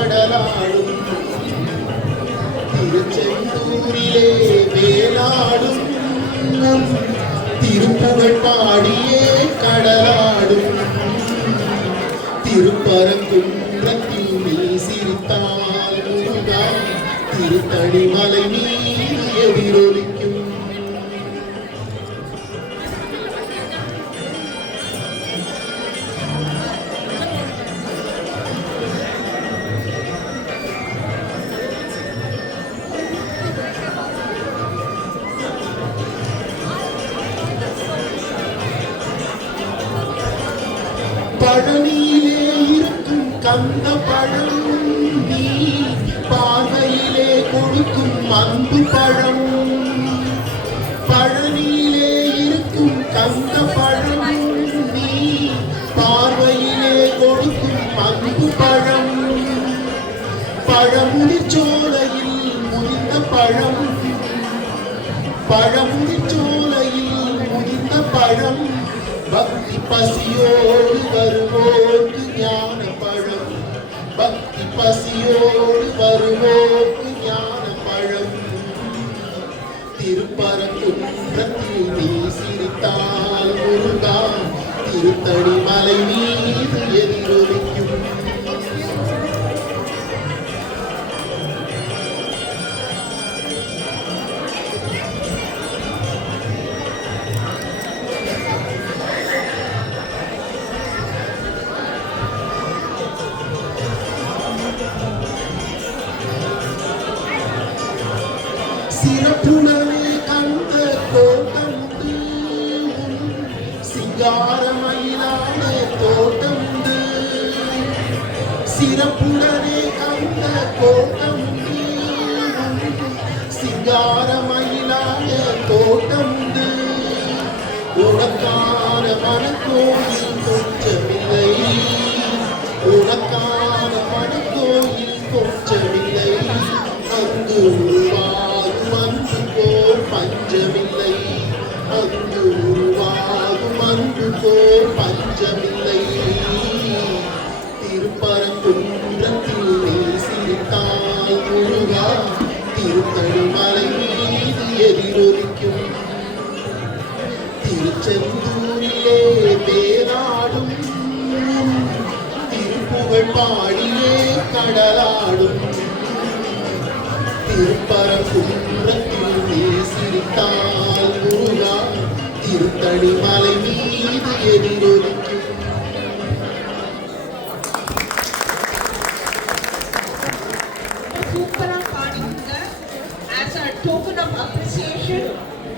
கடலாடும் திருச்செந்தூரிலே வேலாடும் திருப்புகழ் பாடியே கடலாடும் திருப்பரங்குன்றத்தில் நீ சிரித்தால் முருகா திருத்தணி மலை மீது எதிரொலிக்கும். பழனியிலே இருக்கும் கந்த பழம் நீ பார்வையிலே கொடுக்கும் அன்பு பழம். பழனியிலே இருக்கும் கந்த பழம் நீ பார்வையிலே கொடுக்கும் அன்பு பழம். பழமுதிர்ச்சோலையில் முதிர்ந்த பழம், பழமுதிர்ச்சோலையில் முதிர்ந்த பழம். பக்தி பசியோடு வருவோர்க்கு ஞான பழம், பக்தி பசியோடு வருவோர்க்கு ஞான பழம். திருப்பரங்குன்றத்தில் நீ சிரித்தால் முருகா திருத்தணி மலை மீது எதிரொலிக்கும். சிறப்புடனே கந்த தோட்டமுண்டு, சிங்காரமயிலான தோட்டமுண்டு. சிறப்புடனே கந்த தோட்டமுண்டு, சிங்காரமயிலான தோட்டமுண்டு. உனக்கான மனக்கோயில் கொஞ்சமில்லை, உனக்கான மனக்கோயில் கொஞ்சமில்லை. அங்கு பஞ்சமில்லை, அங்கு உருவாகும் அன்புக்கோ பஞ்சமில்லை. திருப்பரங்குன்றத்தில் நீ சிரித்தால் முருகா திருத்தணி மலை மீது எதிரொலிக்கும். திருச்செந்தூரிலே வேலாடும் திருப்புகழ் பாடியே கடலாடும். திருப்பரங்குன்றத்தில் நீ சிரித்தால் முருகா திருத்தணி மலை மீது எதிரொலிக்கும்.